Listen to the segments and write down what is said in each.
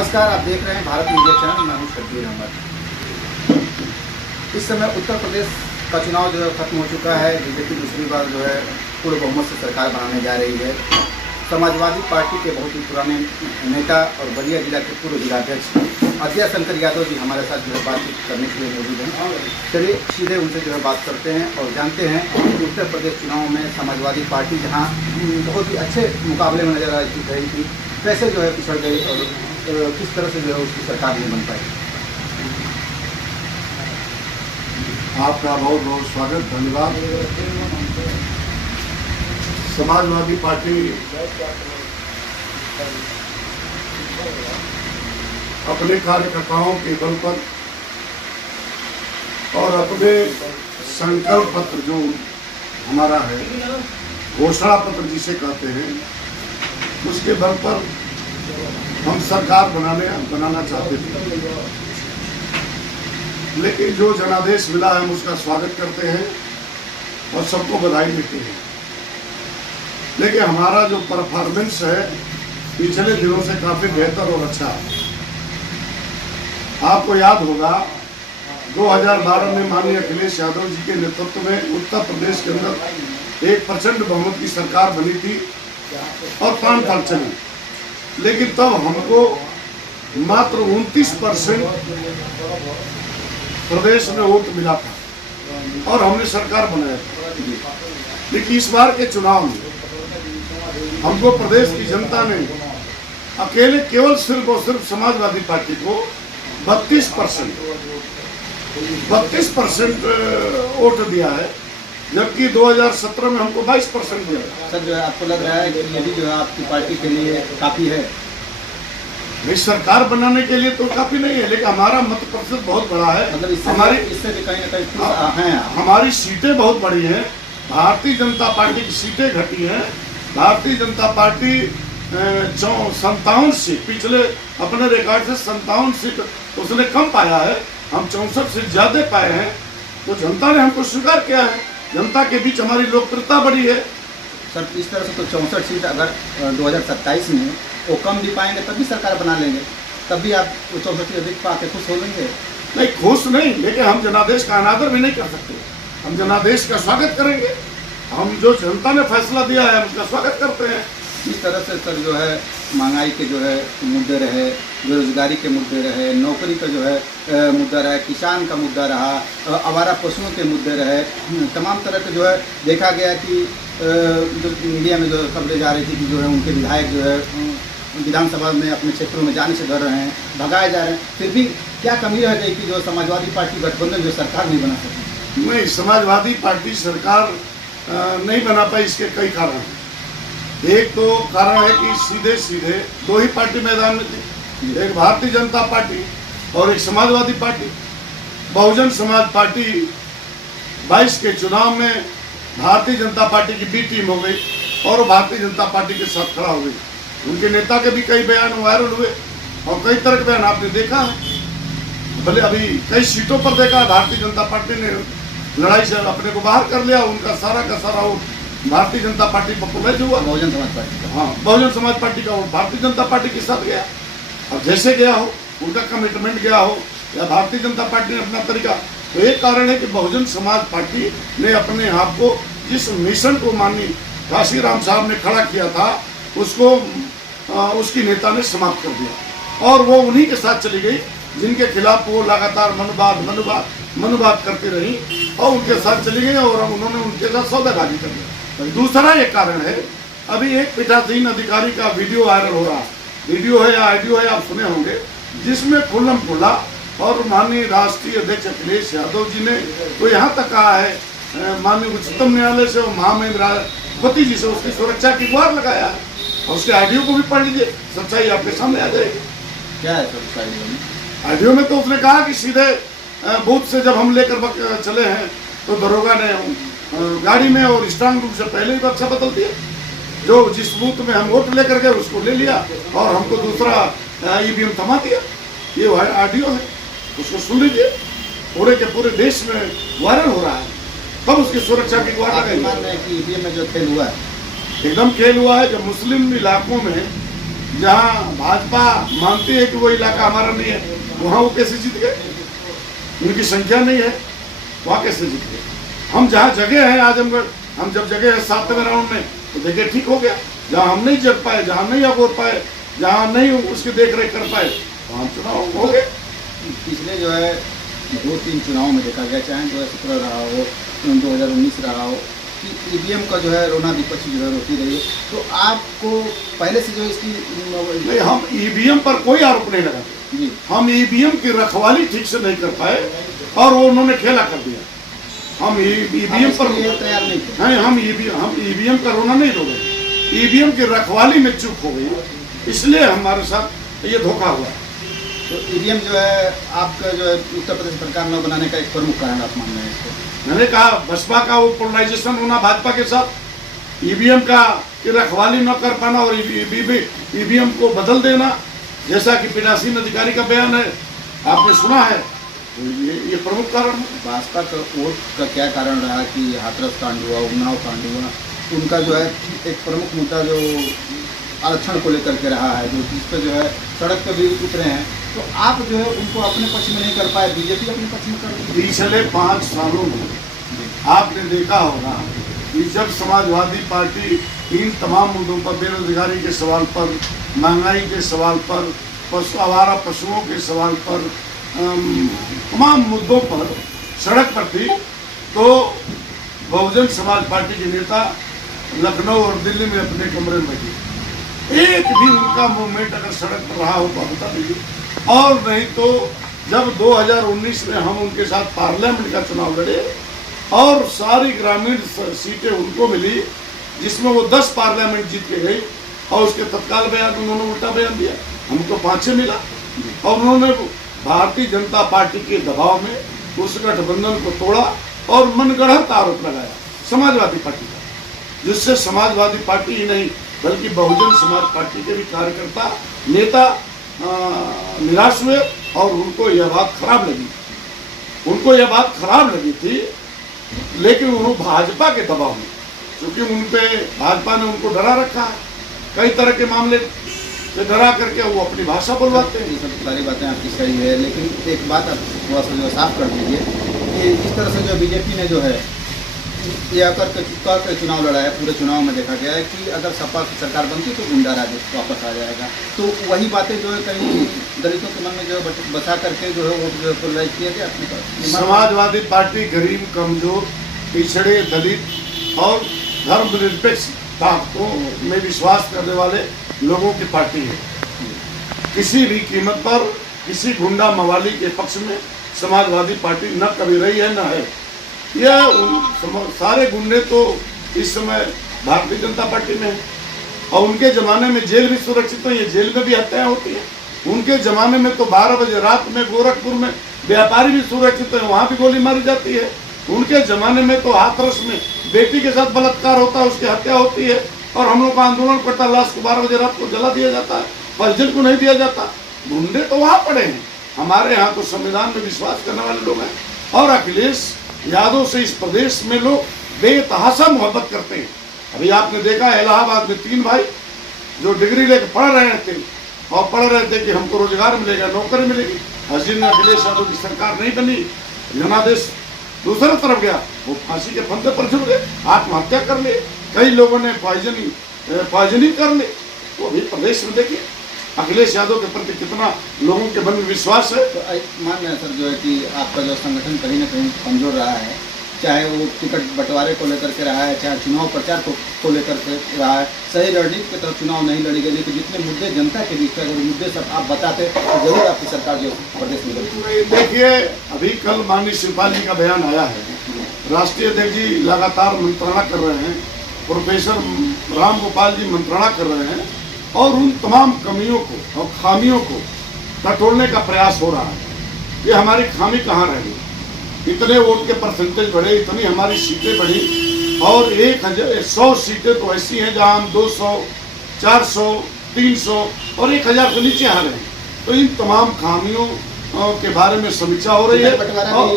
नमस्कार, आप देख रहे हैं भारत मीडिया चैनल। मैं हूं शब्बीर अहमद। इस समय उत्तर प्रदेश का चुनाव जो है खत्म हो चुका है। बीजेपी दूसरी बार जो है पूर्ण बहुमत से सरकार बनाने जा रही है। समाजवादी पार्टी के बहुत ही पुराने नेता और बलिया जिला के पूर्व जिलाध्यक्ष अजय शंकर यादव जी हमारे साथ जो है बातचीत करने के लिए मौजूद हैं। चलिए सीधे उनसे जो है बात करते हैं और जानते हैं कि उत्तर प्रदेश चुनाव में समाजवादी पार्टी जहाँ बहुत ही अच्छे मुकाबले में नजर आ रही थी, कैसे जो है पिछड़ गई और किस तरह से जो है उसकी सरकार नहीं बन पाई। आपका बहुत बहुत स्वागत, धन्यवाद। समाजवादी पार्टी अपने कार्यकर्ताओं के बल पर और अपने संकल्प पत्र जो हमारा है, घोषणा पत्र जिसे कहते हैं, उसके बल पर हम सरकार बनाना चाहते थे। लेकिन जो जनादेश मिला है हम उसका स्वागत करते हैं और सबको बधाई देते हैं। लेकिन हमारा जो परफॉर्मेंस है पिछले दिनों से काफी बेहतर और अच्छा है। आपको याद होगा 2012 में माननीय अखिलेश यादव जी के नेतृत्व में उत्तर प्रदेश के अंदर एक प्रचंड बहुमत की सरकार बनी थी और प्राण फल चली। लेकिन तब हमको मात्र 29% प्रदेश में वोट मिला था और हमने सरकार बनाया था। लेकिन इस बार के चुनाव में हमको प्रदेश की जनता ने अकेले केवल सिर्फ और सिर्फ समाजवादी पार्टी को 32% वोट दिया है, जबकि 2017 में हमको 22% दिया। सर, जो है आपको लग रहा है कि ये भी जो है आपकी पार्टी के लिए काफ़ी है? नहीं, सरकार बनाने के लिए तो काफी नहीं है, लेकिन हमारा मत प्रतिशत बहुत बड़ा है। मतलब इससे भी कहीं ना कहीं हैं। हमारी सीटें बहुत बड़ी हैं। भारतीय जनता पार्टी की सीटें घटी हैं। भारतीय जनता पार्टी 57 सीट, पिछले अपने रिकॉर्ड से 57 सीट उसने कम पाया है। हम 64 सीट ज्यादा पाए हैं, तो जनता ने हमको स्वीकार किया है। जनता के बीच हमारी लोकप्रियता बढ़ी है। सर, इस तरह से तो 64 सीट अगर 2027 में वो कम भी पाएंगे तब भी सरकार बना लेंगे, तब भी आप 64 सीट अधिक पा के खुश हो लेंगे? नहीं, खुश नहीं, लेकिन हम जनादेश का अनादर भी नहीं कर सकते। हम जनादेश का स्वागत करेंगे। हम जो जनता ने फैसला दिया है हम उसका स्वागत करते हैं। इस तरह से सर जो है महंगाई के जो है मुद्दे रहे, बेरोजगारी के मुद्दे रहे, नौकरी का जो है मुद्दा रहा, किसान का मुद्दा रहा, आवारा पशुओं के मुद्दे रहे, तमाम तरह के जो है देखा गया कि जो मीडिया में जो खबरें जा रही थी कि जो है उनके विधायक जो है विधानसभा में अपने क्षेत्रों में जाने से डर रहे हैं, भगाए जा रहे हैं। फिर भी क्या कमी रह गई कि जो समाजवादी पार्टी गठबंधन जो सरकार नहीं बना सकी? नहीं, समाजवादी पार्टी सरकार नहीं बना पाई। इसके कई कारण हैं। एक तो कारण है कि सीधे सीधे दो ही पार्टी मैदान में थी, एक भारतीय जनता पार्टी और एक समाजवादी पार्टी। बहुजन समाज पार्टी 22 के चुनाव में भारतीय जनता पार्टी की बी टीम हो गई और भारतीय जनता पार्टी के साथ खड़ा हो गई। उनके नेता के भी कई बयान वायरल हुए और कई तरह के बयान आपने देखा है। भले अभी कई सीटों पर देखा भारतीय जनता पार्टी ने लड़ाई से अपने को बाहर कर लिया। उनका सारा का सारा वोट भारतीय जनता पार्टी पर पुलिस हुआ। बहुजन समाज पार्टी, हाँ, बहुजन समाज पार्टी का वोट भारतीय जनता पार्टी के साथ गया। अब जैसे गया हो, उनका कमिटमेंट गया हो या भारतीय जनता पार्टी ने अपना तरीका, तो एक कारण है कि बहुजन समाज पार्टी ने अपने आप को जिस मिशन को माननीय काशीराम साहब ने खड़ा किया था उसको उसकी नेता ने समाप्त कर दिया और वो उन्हीं के साथ चली गई जिनके खिलाफ वो लगातार मनुवाद करती रही और उनके साथ चली गई और उन्होंने उनके साथ सौदेबाजी कर दिया। दूसरा एक कारण है, अभी एक पीठासीन अधिकारी का वीडियो वायरल हो रहा है, वीडियो है या ऑडियो है, आप सुने होंगे, जिसमें खुल्लम खुल्ला और माननीय राष्ट्रीय अध्यक्ष अखिलेश यादव जी ने तो यहाँ तक कहा है, माननीय उच्चतम न्यायालय से और महामहिम जी से उसकी सुरक्षा की गुहार लगाया है। और उसके ऑडियो को भी पढ़ लीजिए, सच्चाई आपके सामने आ जाएगी। क्या है सर ऑडियो में? तो उसने कहा कि सीधे बूथ से जब हम लेकर चले हैं तो दरोगा ने गाड़ी में और स्ट्रांग रूम से पहले ही बक्सा बदल दिया। जो जिस बूथ में हम वोट लेकर गए उसको ले लिया और हमको दूसरा ईवीएम थमा दिया। ये ऑडियो है, उसको सुन लीजिए। पूरे के पूरे देश में वायरल हो रहा है। तब उसकी सुरक्षा की गुहार लगाई। ईवीएम में जो खेल हुआ है, एकदम खेल हुआ है। जब मुस्लिम इलाकों में जहाँ भाजपा मानती है कि वो इलाका हमारा नहीं है, वहाँ वो कैसे जीत गए? उनकी संख्या नहीं है, वहाँ कैसे जीत गए? हम जहाँ जगह है आजमगढ़, हम जब जगह है 7वें राउंड में, तो देखिए ठीक हो गया। जहाँ हम नहीं जग पाए, जहाँ नहीं अगोर पाए, जहाँ नहीं उसकी देख रेख कर पाए, वहाँ चुनाव हो गए। पिछले जो है 2-3 चुनाव में देखा गया, चाहे 2017 रहा हो, 2019 रहा हो, कि ईवीएम का जो है रोना विपक्ष जो है रोती रही है। तो आपको पहले से जो इसकी नहीं, हम ईवीएम पर कोई आरोप नहीं लगाते। जी, हम ईवीएम की रखवाली ठीक से नहीं कर पाए और वो उन्होंने खेला कर दिया। हम ईवीएम पर तैयार नहीं थे। नहीं, हम ईवीएम का रोना नहीं रो रहे, ईवीएम की रखवाली में चूक हो गई, इसलिए हमारे साथ ये धोखा हुआ। तो ईवीएम जो है आपका जो है उत्तर प्रदेश सरकार न बनाने का एक प्रमुख कारण आप मान रहे हैं इसको? मैंने कहा बसपा का वो पोलराइजेशन होना भाजपा के साथ, ईवीएम का की रखवाली न कर पाना और ईवीएम को बदल देना, जैसा कि पीठासीन अधिकारी का बयान है, आपने सुना है। तो ये प्रमुख कारण है। भाजपा का वोट का क्या कारण रहा कि हाथरस कांड हुआ, उन्नाव कांड हुआ, उनका जो है एक प्रमुख मुद्दा जो आरक्षण को लेकर के रहा है, जो जिस पर जो है सड़क पर भी उतरे हैं, तो आप जो है उनको अपने पक्ष में नहीं कर पाए, बीजेपी अपने पक्ष में कर रही है। पिछले 5 सालों में आपने देखा होगा कि जब समाजवादी पार्टी इन तमाम मुद्दों पर, बेरोजगारी के सवाल पर, महंगाई के सवाल पर, आवारा पशुओं के सवाल पर, तमाम मुद्दों पर सड़क पर थी, तो बहुजन समाज पार्टी के नेता लखनऊ और दिल्ली में अपने कमरे में बैठे, एक भी उनका मूवमेंट अगर सड़क पर रहा हो तो बता दीजिए। और नहीं तो जब 2019 में हम उनके साथ पार्लियामेंट का चुनाव लड़े और सारी ग्रामीण सीटें उनको मिली, जिसमें वो 10 पार्लियामेंट जीत के गई, और उसके तत्काल बयान उन्होंने उल्टा बयान दिया, हमको 5 मिला। और उन्होंने भारतीय जनता पार्टी के दबाव में उस गठबंधन को तोड़ा और मनगढ़ंत आरोप लगाया समाजवादी पार्टी का, जिससे समाजवादी पार्टी ही नहीं बल्कि बहुजन समाज पार्टी के भी कार्यकर्ता, नेता निराश हुए और उनको यह बात खराब लगी थी। लेकिन उन्होंने भाजपा के दबाव में, क्योंकि उन पे भाजपा ने उनको डरा रखा है, कई तरह के मामले से डरा करके वो अपनी भाषा बोलवाते हैं। ये सब सारी बातें आपकी सही है, लेकिन एक बात आप थोड़ा सा जो साफ कर दीजिए कि इस तरह से जो बीजेपी ने जो है ये आकर के चुनाव लड़ा है, पूरे चुनाव में देखा गया है कि अगर सपा की सरकार बनती तो गुंडा राज वापस आ जाएगा। तो वही बातें जो है कहीं दलितों के मन में जो है बसा करके जो है वो जो पोलराइज किया गया अपने पास। समाजवादी पार्टी गरीब, कमजोर, पिछड़े, दलित और धर्मनिरपेक्षता में विश्वास करने वाले लोगों की पार्टी है। किसी भी कीमत पर किसी गुंडा मवाली के पक्ष में समाजवादी पार्टी न कभी रही है न है। यह सारे गुंडे तो इस समय भारतीय जनता पार्टी में है, और उनके ज़माने में जेल भी सुरक्षित है, ये जेल में भी हत्याएं होती है। उनके ज़माने में तो 12 बजे रात में गोरखपुर में व्यापारी भी सुरक्षित है, वहाँ भी गोली मारी जाती है। उनके ज़माने में तो हाथरस में बेटी के साथ बलात्कार होता है, उसकी हत्या होती है, और हम लोग का आंदोलन पड़ता है, लाश को 12 बजे रात को जला दिया जाता है, परिजन को नहीं दिया जाता। गुंडे तो वहाँ पड़े हैं, हमारे यहाँ तो संविधान में विश्वास करने वाले लोग हैं। और अखिलेश यादव से इस प्रदेश में लोग बेतहाशा मोहब्बत करते हैं। अभी आपने देखा इलाहाबाद में 3 भाई जो डिग्री लेकर पढ़ रहे थे और पढ़ रहे थे कि हमको रोजगार मिलेगा, नौकरी मिलेगी। जिस दिन अखिलेश यादव की सरकार नहीं बनी, जनादेश दूसरी तरफ गया, वो फांसी के फंदे पर झुक गए, आत्महत्या कर ले, कई लोगों ने पॉइजनिंग कर ले। तो अभी प्रदेश में देखिए अखिलेश यादव के प्रति कितना लोगों के मन में विश्वास है। तो मान रहे हैं सर जो है कि आपका जो संगठन कहीं ना कहीं कमजोर रहा है, चाहे वो टिकट बंटवारे को लेकर के रहा है, चाहे चुनाव प्रचार को लेकर के रहा है। सही रणनीति के तरफ चुनाव नहीं लड़ी गई, लेकिन जितने मुद्दे जनता के बीच अगर मुद्दे सब आप बताते तो जरूर आपकी सरकार जो प्रदेश में लड़ी। देखिए अभी कल माननीय शिवपाल जी का बयान आया है, राष्ट्रीय अध्यक्ष जी लगातार मंत्रणा कर रहे हैं, प्रोफेसर राम गोपाल जी मंत्रणा कर रहे हैं, और उन तमाम कमियों को और खामियों को टटोलने का प्रयास हो रहा है। ये हमारी खामी कहाँ रह गई? इतने वोट के परसेंटेज बढ़े, इतनी हमारी सीटें बढ़ी, और 100 सीटें तो ऐसी हैं जहाँ हम 200, 400, 300 और 1000 के नीचे हारे हैं। तो इन तमाम खामियों के बारे में समीक्षा हो रही है, और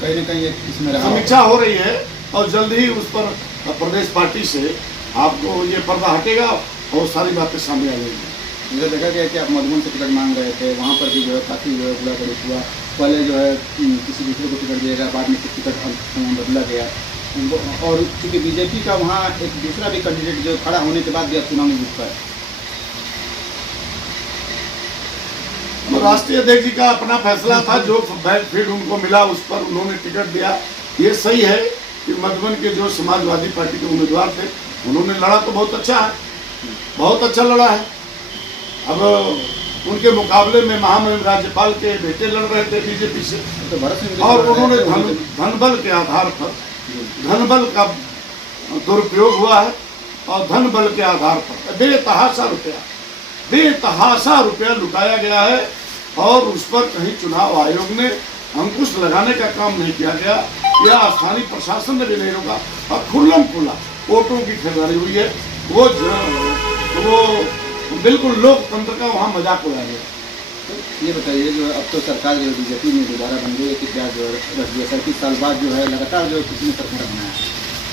कहीं न कहीं इसमें समीक्षा हो रही है, और जल्द ही उस पर प्रदेश पार्टी से आपको ये पर्दा हटेगा और सारी बातें सामने आ जाएंगी। जैसे देखा गया कि आप मधुबन से टिकट मांग रहे थे, वहाँ पर भी जो है काफ़ी जो है गुलागुली हुआ। पहले जो है किसी दूसरे को टिकट दिया गया, बाद में टिकट बदला गया। और चूँकि बीजेपी का वहाँ एक दूसरा भी कैंडिडेट जो खड़ा होने के बाद भी आप चुनाव में जीत पाए। तो राष्ट्रीय अध्यक्ष जी का अपना फैसला था, जो बेनिफिट उनको मिला उस पर उन्होंने टिकट दिया। ये सही है कि मधुबन के जो समाजवादी पार्टी के उम्मीदवार थे उन्होंने लड़ा तो बहुत अच्छा है, बहुत अच्छा लड़ा है। अब उनके मुकाबले में महामहिम राज्यपाल के बेटे लड़ रहे थे बीजेपी से, तो भरत सिंह और उन्होंने धनबल के आधार पर, धनबल का दुरुपयोग हुआ है और धनबल के आधार पर बेतहाशा रुपया लुटाया गया है और उस पर कहीं चुनाव आयोग ने अंकुश लगाने का काम नहीं किया गया या स्थानीय प्रशासन ने भी नहीं रोका और खुल्लम खुला वोटों की खरीदारी हुई है। वो बिल्कुल लोकतंत्र का वहाँ मजाक उड़ाया गया। तो ये बताइए, जो अब तो सरकार जो बीजेपी में दोबारा बन गई है कि क्या जो है 37 साल बाद जो है लगातार जो किसी ने सरकार बनाया है।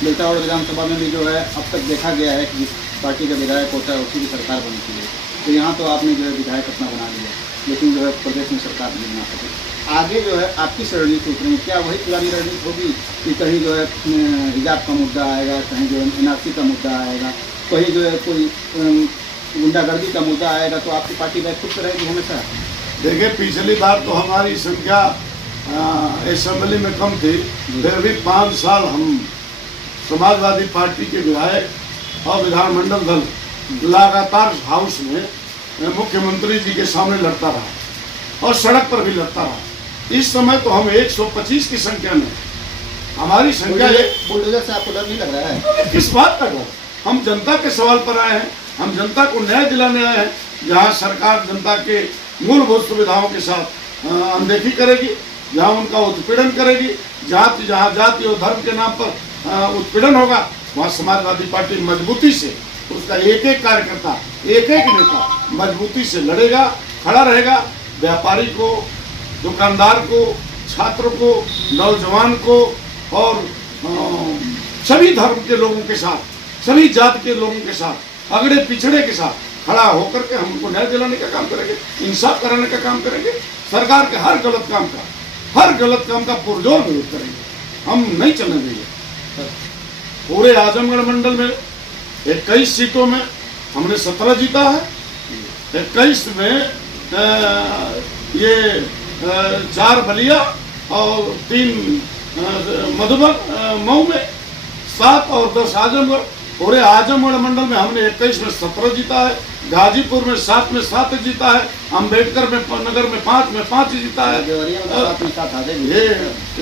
बेलताड़ विधानसभा में भी जो है अब तक देखा गया है कि जिस पार्टी का विधायक होता है उसी की सरकार बनती है। तो यहाँ तो आपने जो है विधायक अपना बना लिया, लेकिन जो है प्रदेश में सरकार नहीं बना सके। आगे जो है आपकी रणनीति उतरेंगी, क्या वही पुरानी रणनीति होगी कि कहीं जो है हिजाब का मुद्दा आएगा, कहीं जो है एनआरसी का मुद्दा आएगा, कहीं जो है कोई गुंडागर्दी का मुद्दा आएगा, तो आपकी पार्टी बैकफुट रहेगी हमेशा? देखिए, पिछली बार तो हमारी संख्या असेंबली में कम थी, फिर भी 5 साल हम समाजवादी पार्टी के विधायक और विधानमंडल दल लगातार हाउस में मुख्यमंत्री जी के सामने लड़ता रहा और सड़क पर भी लड़ता रहा। इस समय तो हम 125 की संख्या में, हमारी संख्या बुलडोजर से आपको डर नहीं लग रहा है? किस बात का डर? हम जनता के सवाल पर आए हैं, हम जनता को न्याय दिलाने आए हैं। जहाँ सरकार जनता के मूलभूत सुविधाओं के साथ अनदेखी करेगी, जहाँ उनका उत्पीड़न करेगी, जहाँ जाति और धर्म के नाम पर उत्पीड़न होगा, वहाँ समाजवादी पार्टी मजबूती से, उसका एक एक कार्यकर्ता, एक एक नेता मजबूती से लड़ेगा, खड़ा रहेगा। व्यापारी को, दुकानदार को, छात्र को, नौजवान को और सभी धर्म के लोगों के साथ, सभी जाति के लोगों के साथ, अगड़े पिछड़े के साथ खड़ा होकर के हम उनको न्याय दिलाने का काम करेंगे, इंसाफ कराने का काम करेंगे। सरकार के हर गलत काम का पुरजोर विरोध करेंगे, हम नहीं चलने देंगे। पूरे आजमगढ़ मंडल में 21 सीटों में हमने 17 जीता है, 21 में ये 4 बलिया और 3 मधुबन, मऊ में 7 और 10 आजमगढ़। पूरे आजमगढ़ मंडल में हमने 21 में 17 जीता है, गाजीपुर में 7 में 7 जीता है, अम्बेडकर में नगर में 5 में 5 जीता है।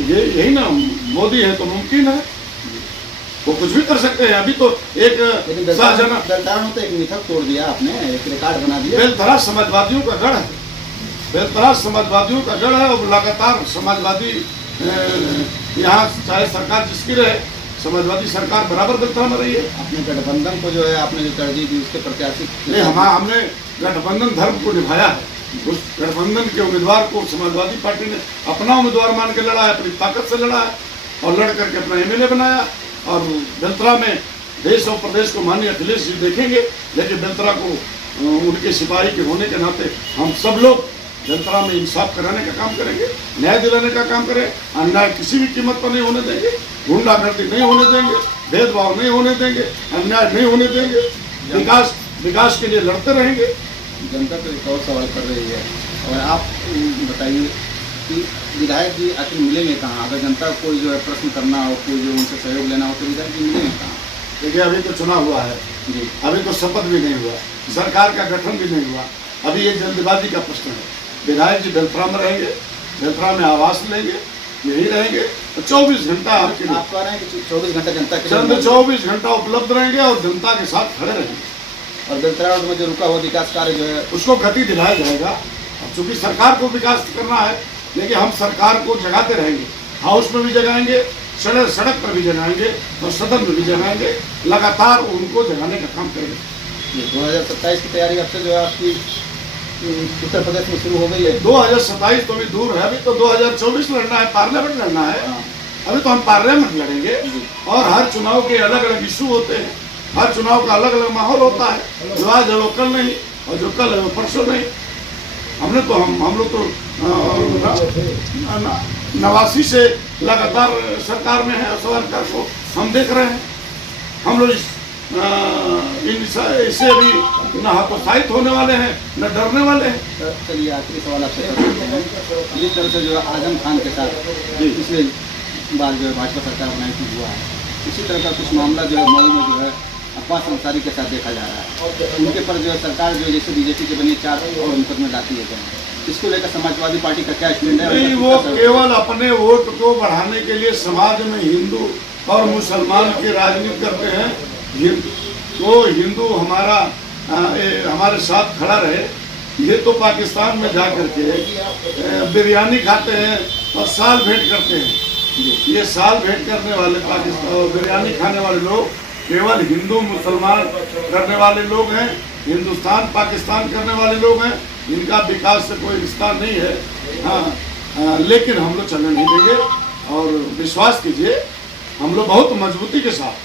ये यही ना, मोदी है तो मुमकिन है, वो कुछ भी कर सकते हैं। अभी तो एक तो एक मिथक तोड़ दिया आपने, एक रिकॉर्ड बना दिया। बेलतरा समाजवादियों का गढ़ है, बेलतरा समाजवादियों का गढ़ है और लगातार समाजवादी यहाँ चाहे सरकार जिसकी रहे, समाजवादी सरकार बराबर बेलतरा में रही है। अपने गठबंधन को जो है आपने जो तरजीह दी उसके प्रत्याशी नहीं, हमने गठबंधन धर्म को निभाया है। उस गठबंधन के उम्मीदवार को समाजवादी पार्टी ने अपना उम्मीदवार मान के लड़ा है, अपनी ताकत से लड़ा है और लड़ करके अपना MLA बनाया। और बेलतरा में देश और प्रदेश को माननीय अखिलेश जी देखेंगे, लेकिन बेलतरा को उनके सिपाही के होने के नाते हम सब लोग बेलतरा में इंसाफ कराने का काम करेंगे, न्याय दिलाने का काम करें। अन्याय किसी भी कीमत पर नहीं होने देंगे, गुंडागर्दी नहीं होने देंगे, भेदभाव नहीं होने देंगे, अन्याय नहीं होने देंगे, विकास के लिए लड़ते रहेंगे। जनता तो एक और सवाल कर रही है, और आप बताइए कि विधायक जी आखिर मिलेंगे कहाँ? अगर जनता को कोई जो है प्रश्न करना हो, कोई जो उनसे सहयोग लेना हो, तो विधायक जी मिलेंगे कहाँ? देखिए, अभी तो चुनाव हुआ है जी, अभी तो शपथ भी नहीं हुआ, सरकार का गठन भी नहीं हुआ, अभी ये जल्दबाजी का प्रश्न है। विधायक जी बेलतरा में रहेंगे, बेलतरा में आवास लेंगे, यही रहेंगे तो 24 घंटा आपके लिए, आप कह रहे हैं कि 24 घंटा जनता के लिए 24 घंटा उपलब्ध रहेंगे और जनता के साथ खड़े रहेंगे। और बेलतरा में जो रुका हुआ विकास कार्य जो है उसको गति दिलाया जाएगा। अब चूंकि सरकार को विकास करना है, लेकिन हम सरकार को जगाते रहेंगे, हाउस में भी जगाएंगे, सड़क पर भी जगाएंगे और सदन में भी जगाएंगे, लगातार उनको जगाने का काम करेंगे। 2027 की तैयारी अब से जो है आपकी उत्तर प्रदेश में शुरू हो गई है। 2027 तो अभी दूर है, अभी तो 2024 लड़ना है, पार्लियामेंट लड़ना है। अभी तो हम पार्लियामेंट लड़ेंगे और हर चुनाव के अलग अलग इशू होते हैं, हर चुनाव का अलग अलग माहौल होता है। जो आज है वो कल नहीं, और जो कल है वो परसों नहीं। हमने तो हम लोग तो 89 से लगातार सरकार में है, सरकार को हम देख रहे हैं। हम लोग इससे अभी न हतोत्साहित होने वाले हैं न डरने वाले हैं। चलिए आखिरी सवाल आपसे करते हैं। जिस तरह से जो है आजम खान के साथ पिछले बार जो है भाजपा सरकार बनाई हुआ है, इसी तरह का कुछ मामला जो है मऊ में जो है अब्बास अंसारी के साथ देखा जा रहा है। उनके पर जो है सरकार जो जैसे बीजेपी के बनी 4 और मुकदमे डालती है, इसको लेकर समाजवादी पार्टी का क्या स्टैंड है? नहीं, वो केवल अपने वोट को बढ़ाने के लिए समाज में हिंदू और मुसलमान की राजनीति करते हैं। वो हिंदू हमारे साथ खड़ा रहे, ये तो पाकिस्तान में जा करके बिरयानी खाते हैं और साल भेंट करते हैं। ये साल भेंट करने वाले पाकिस्तान बिरयानी खाने वाले लोग केवल हिंदू मुसलमान करने वाले लोग हैं, हिंदुस्तान पाकिस्तान करने वाले लोग हैं। इनका विकास से कोई रिश्ता नहीं है। हाँ, लेकिन हम लोग चलने नहीं देंगे और विश्वास कीजिए हम लोग बहुत मजबूती के साथ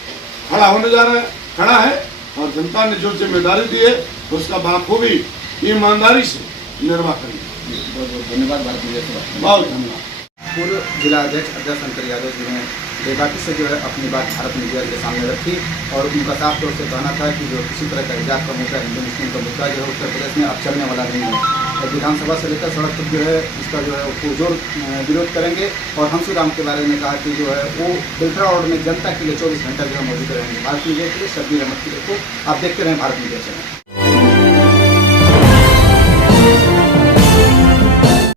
खड़ा होने जा रहे हैं, खड़ा है। और जनता ने जो जिम्मेदारी दी है उसका बाखूबी ईमानदारी से निर्वाह करेंगे। बहुत बहुत धन्यवाद। भारत मीडिया से बहुत धन्यवाद। पूर्व जिला अध्यक्ष अजय शंकर यादव जी ने बेबाकी से जो है अपनी बात भारत मीडिया के सामने रखी और उनका साफ तौर से कहना था कि जो किसी तरह का हिजाब का मुद्दा, हिंदू मुस्लिम का मुद्दा जो है उत्तर प्रदेश में अब चलने वाला नहीं है। और विधानसभा से लेकर सड़क तक जो है इसका जो है पुरजोर विरोध करेंगे। और हमसू राम के बारे में कहा कि जो है वो बिल्ट्रा रोड में जनता के लिए 24 घंटा जो है मौजूद रहेंगे। भारत मीडिया के लिए शब्बीर अहमद की रिपोर्ट। आप देखते रहें भारत मीडिया चैनल।